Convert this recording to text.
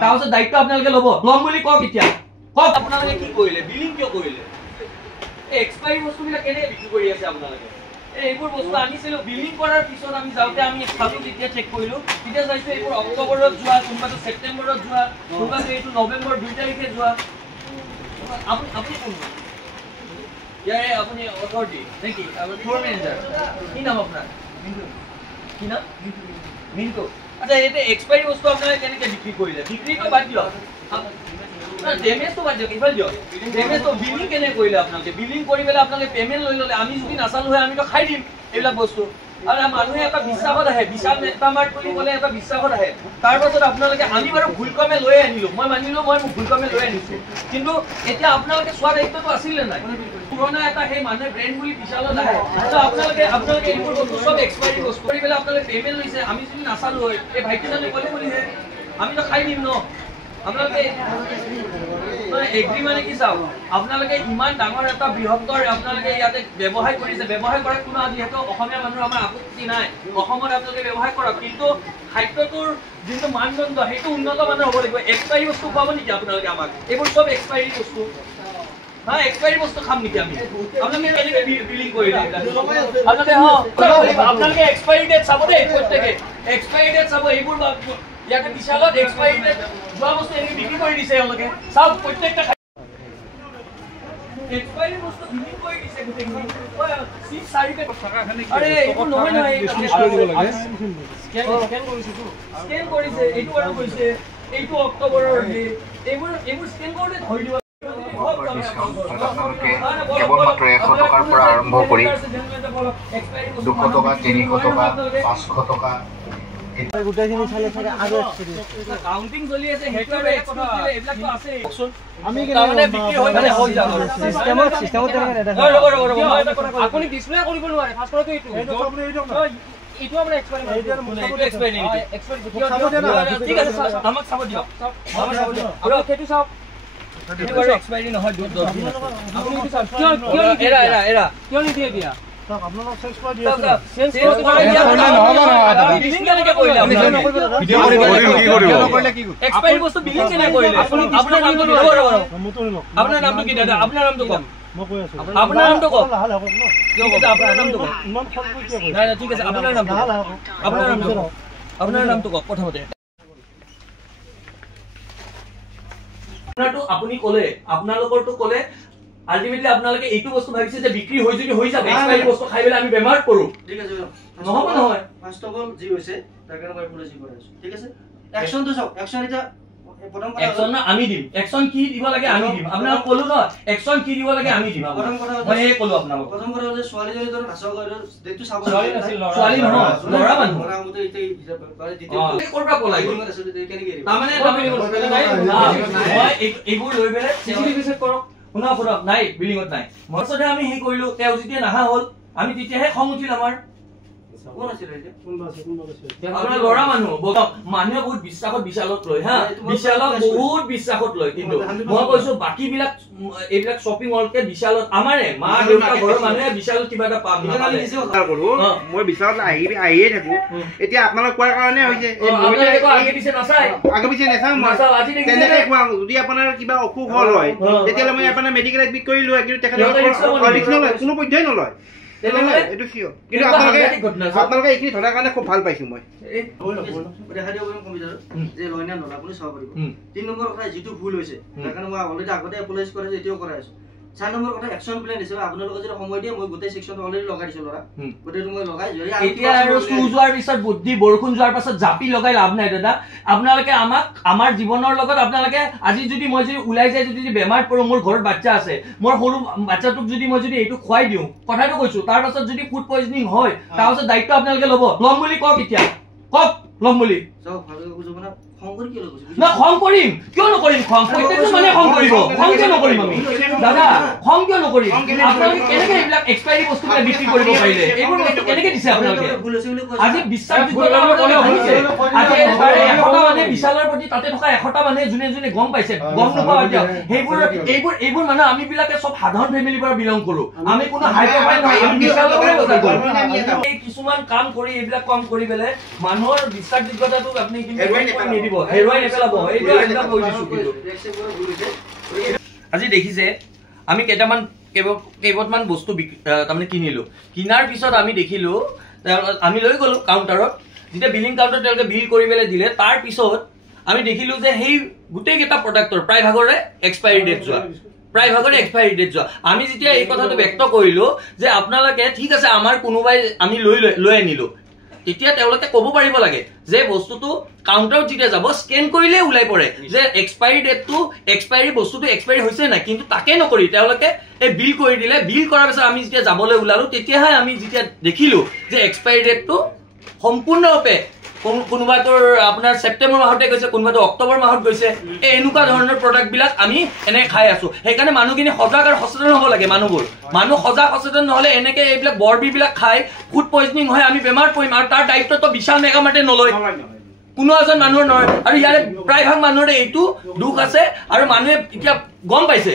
তাৰপিছত দায়িত্ব আপোনালোকে ল'ব ল'ম বুলি কওক এতিয়া কওক আপোনালোকে কি কৰিলে বিলিং কিয় কৰিলে এই এক্সপায়াৰী বস্তুবিলাক কেনেকৈ বিক্ৰী কৰি আছে আপোনালোকে এইবোৰ বস্তু আনিছিলো বিলিং কৰাৰ পিছত আমি যাওঁতে আমি খালো তেতিয়া চেক কৰিলো তেতিয়া চাইছো এইবোৰ অক্টোবৰত যোৱা কোনোবাটো ছেপ্টেম্বৰত যোৱা কোনোবাটো এইটো নৱেম্বৰ 2 তাৰিখে যোৱা আপুনি কোন ইয়াৰে আপুনি অথৰিটি নেকি ফ্লোৰ মেনেজাৰ কি নাম আপোনাৰ কি নাম মিন্টু আচ্ছা এটা এক্সপায়াৰী বস্তু আপোনালোকে কেনেকৈ বিক্ৰী কৰিলে বিক্ৰীটো বাদ দিয়ক ডেমেজ তো বাদ দিয়ক ইফাল দিয়ক ডেমেজ তো বিলিং কেনে কৰিলে আপোনালোকে বিলিং কৰি পেলাই আপোনালোকে পেমেণ্ট লৈ ল'লে আমি যদি নাচালো হয় আমিতো খাই দিম এইবিলাক বস্তু আৰু মানুহে এটা বিশ্বাসত আহে বিশাল মেটামাৰ্ট বুলি ক'লে এটা বিশ্বাসত আহে তাৰপাছত আপোনালোকে আমি বাৰু ভুলক্ৰমে লৈ আনিলো মই মানিলো মই ভুলক্ৰমে লৈ আনিছো কিন্তু এতিয়া আপোনালোকে চোৱা দায়িত্বটো আছিলে নাই পুৰণা এটা সেই মানুহে ব্ৰেণ্ড বুলি বিশালত আহে আপোনালোকে এইবোৰ বস্তু চব এক্সপায়াৰী বস্তু কৰি পেলাই আপোনালোকে পেমেণ্ট লৈছে আমি যদি নাচালো হয় এই ভাইটিজনে ক'লে বুলিহে আমিতো খাই দিম ন আপোনালোকে এগ্ৰি মানে কি চাওক আপোনালোকে ইমান ডাঙৰ এটা বৃহত্তৰ আপোনালোকে ইয়াতে ব্যৱসায় কৰিছে ব্যৱসায় কৰাত কোনো যিহেতু অসমীয়া মানুহৰ আমাৰ আপত্তি নাই অসমত আপোনালোকে ব্যৱসায় কৰক কিন্তু খাদ্যটোৰ যিটো মানদণ্ড সেইটো উন্নত মানৰ হ'ব লাগিব এক্সপায়াৰী বস্তু খুৱাব নেকি আপোনালোকে আমাক এইবোৰ চব এক্সপায়াৰী বস্তু হ্যাঁ এক্সপায়াৰী বস্তু খাম নেকি আমি আপোনালোকে কেনেকৈ বিলিং কৰিলে আপোনালোকে এক্সপায়াৰী ডেট চাব দেই প্ৰত্যেকে এক্সপায়াৰী ডেট চাব এইবোৰ ইয়াতে বিশালত এক্সপায়াৰী ডেট যোৱা বস্তু এনেকৈ বিক্ৰী কৰি দিছে এওঁলোকে চাওক প্ৰত্যেকটা এক্সপায়াৰী বস্তু বিক্ৰী কৰি দিছে গোটেইখিনি আৰে এইবোৰ নহয় নহয় স্কেন কৰিছে এইটো আৰু কৈছে এইটো অক্টোবৰৰ এইবোৰ স্কেন কৰোঁতে ধৰি দিব কেৱলমাত্ৰ 100 টকাৰ পৰা আৰম্ভ কৰি 200 টকা 300 টকা 500 টকা গোটেইখিনি চালে চাগে আৰু কাউন্টিং চলি আছে হেক্টৰ এইবিলাক তো আছে আমি তাৰমানে বিক্ৰী হৈ মানে হৈ যাব সিস্টেমত আপুনি ডিসপ্লে কৰিব নোৱাৰে ফাৰ্ষ্ট কৰাটো এইটো আপুনি এইটো আপোনাৰ এক্সপায়াৰী ঠিক আছে আমাক চাব দিয়ক আৰু সেইটো চাওক এইটো এক্সপায়াৰী নহয় আপুনি এইটো চাওক কিয় এৰা কিয় নিদিয়ে দিয়া আপোনালোক চেঞ্জ কৰি দিয়ে চেঞ্জ বিলিং কেনেকৈ কৰিলে ভিডিঅ' কৰিব এক্সপায়াৰী বস্তু বিলিং কেনেকৈ কৰিলে আপোনাৰ নামটো কি আপোনাৰ নামটো কি দাদা আপোনাৰ নামটো কওক মই কৈ আছো আপোনাৰ নামটো কওক লাহ লাহ ন কিয় কৈছে আপোনাৰ নামটো কওক ইমান ফোন কৰি কিয় নাই ঠিক আছে আপোনাৰ নামটো আপোনাৰ নামটো কওক প্ৰথমতে আপোনাৰটো আপুনি ক'লে আপোনালোকৰটো ক'লে আলটিমেটলি আপোনালোকে এইটো বস্তু ভাবিছে যে বিক্ৰী হৈ যদি হৈ যাব এক্সপায়াৰী বস্তু খাই পেলাই আমি বেমাৰ কৰোঁ ঠিক আছে নহ'ব নহয় ফাৰ্ষ্ট অফ অল যি হৈছে তাৰ কাৰণে মই এপলজি কৰি আছো ঠিক আছে একশনটো চাওক একশন এটা প্ৰথম কথা একশন না আমি দিম একশন কি দিব লাগে আমি দিম আপোনাক ক'লো ন একশন কি দিব লাগে আমি দিম প্ৰথম কথা মই এই ক'লো আপোনাক প্ৰথম কথা হলে ছোৱালীজনী ধৰ নাচক দেখটো চাব ছোৱালী নহয় ল'ৰা মানুহ ল'ৰা মতে এইটো বাৰে দ্বিতীয় কৰবা পলাই কেনেকৈ তাৰমানে মই এইবোৰ লৈ পেলাই চিচিটিভি চেক কৰক শুনক নাই বিলিঙত নাই মৰছতে আমি সেই কৰিলো তেওঁ যেতিয়া নাহা হ'ল আমি তেতিয়াহে খং উঠিল আমাৰ কোন আছিল এতিয়া আপোনাৰ ল'ৰা মানুহ মানুহে বহুত বিশ্বাসত বিশালত লয় হা বিশালত বহুত বিশ্বাসত লয় কিন্তু মই কৈছো বাকী বিলাক এইবিলাক শ্বপিং মলকে বিশালত আমাৰে মা দেউতা ঘৰৰ মানুহে বিশালত কিবা এটা পাম মই বিশালত আহিয়ে থাকো এতিয়া আপোনালোক কোৱাৰ কাৰণে হৈছে আগে পিছে নাচায় আগে পিছে নাচাওঁ আজি তেনেকৈ কোৱা যদি আপোনাৰ কিবা অসুখ হ'ল হয় তেতিয়াহ'লে মই আপোনাৰ মেডিকেল এডমিট কৰিলো কিন্তু তেখেতে ৰিস্ক নলয় কোনো পধ্যেই নলয় এইটো চিয়ৰ কিন্তু আপোনালোকে এইখিনি ধৰাৰ কাৰণে খুব ভাল পাইছো মই দেখা দিব পাৰিম কম্পিউটাৰত যে লয় নে নলয় আপুনি চাব পাৰিব 3 নম্বৰ কথা যিটো ভুল হৈছে তাৰ কাৰণে মই অলৰেডি আগতে এপলাইজ কৰাইছো এতিয়াও কৰাই আছো 4 নম্বৰ কথা একশন প্লেন হিচাপে আপোনালোকে যদি সময় দিয়ে মই গোটেই সেকশনটো অলৰেডি লগাই দিছো লৰা গোটেইটো মই লগাই এতিয়া আৰু স্কুল যোৱাৰ পিছত বুদ্ধি বৰষুণ যোৱাৰ পাছত জাপি লগাই লাভ নাই দাদা আপোনালোকে আমাক আমাৰ জীৱনৰ লগত আপোনালোকে আজি যদি মই যদি ওলাই যায় যদি বেমাৰ পৰো মোৰ ঘৰত বাচ্চা আছে মোৰ সৰু বাচ্চাটোক যদি মই যদি এইটো খুৱাই দিওঁ কথাটো কৈছো তাৰ পাছত যদি ফুড পয়জনিং হয় তাৰ পাছত দায়িত্ব আপোনালোকে ল'ব ল'ম বুলি কওক এতিয়া কওক ল'ম বুলি চাওক ভালকৈ বুজিব না খং কৰি কিয় কৈছো না খং কৰিম কিয় নকৰিম খং প্ৰত্যেকজন মানে খং কৰিব খং কিয় নকৰিম আমি দাদা খং কিয় নকৰিম আপোনালোকে কেনেকৈ এইবিলাক এক্সপায়াৰী বস্তুবিলাক বিক্ৰী কৰিব পাৰিলে এইবোৰ বস্তু কেনেকৈ দিছে আপোনালোকে আজি বিশ্বাসযোগ্যতা হৈছে আজি এশটা মানে বিশালৰ প্ৰতি তাতে থকা এশটা মানে যোনে যোনে গম পাইছে গম নোপোৱা এতিয়া এইবোৰ মানে আমি বিলাকে চব সাধাৰণ ফেমিলিৰ পৰা বিলং কৰো আমি কোনো হাই প্ৰফাইল নহয় আমি বিশালৰ পৰাই বজাৰ কৰো এই কিছুমান কাম কৰি এইবিলাক কাম কৰি পেলাই মানুহৰ বিশ্বাসযোগ্যতাটোক আপুনি কিন্তু দিব হেৰুৱাই নেপেলাব এইটো একদম কৈ দিছো কিন্তু আজি দেখিছে আমি কেইটামান কেইবটমান বস্তু তাৰমানে কিনিলো কিনাৰ পিছত আমি দেখিলো আমি লৈ গলো কাউণ্টাৰত যেতিয়া বিলিং কাউণ্টাৰত তেওঁলোকে বিল কৰি পেলাই দিলে তাৰ পিছত আমি দেখিলো যে সেই গোটেইকেইটা প্ৰডাক্টৰ প্ৰায় ভাগৰে এক্সপায়াৰী ডেট যোৱা প্ৰায় ভাগৰে এক্সপায়াৰী ডেট যোৱা আমি যেতিয়া এই কথাটো ব্যক্ত কৰিলো যে আপোনালোকে ঠিক আছে আমাৰ কোনোবাই আমি লৈ আনিলো তেতিয়া তেওঁলোকে ক'ব পাৰিব লাগে যে বস্তুটো কাউণ্টাৰত যেতিয়া যাব স্কেন কৰিলে ওলাই পৰে যে এক্সপায়াৰী ডেটটো এক্সপায়াৰী বস্তুটো এক্সপায়াৰী হৈছে নাই কিন্তু তাকে নকৰি তেওঁলোকে এই বিল কৰি দিলে বিল কৰাৰ পিছত আমি যেতিয়া যাবলৈ ওলালো তেতিয়াহে আমি যেতিয়া দেখিলো যে এক্সপায়াৰী ডেটটো সম্পূৰ্ণৰূপে কোনোবাটোৰ আপোনাৰ ছেপ্টেম্বৰ মাহতে গৈছে কোনোবাটো অক্টোবৰ মাহত গৈছে এই এনেকুৱা ধৰণৰ প্ৰডাক্টবিলাক আমি এনে খাই আছো সেইকাৰণে মানুহখিনি সজাগ আৰু সচেতন হ'ব লাগে মানুহ সজাগ সচেতন নহ'লে এনেকে এইবিলাক বৰবিবিলাক খাই ফুড পয়জনিং হয় আমি বেমাৰ পৰিম আৰু তাৰ দায়িত্বটো বিশাল মেগামাৰ্টে নলয় কোনো এজন মানুহৰ নহয় আৰু ইয়াৰে প্ৰায়ভাগ মানুহৰে এইটো দুখ আছে আৰু মানুহে এতিয়া গম পাইছে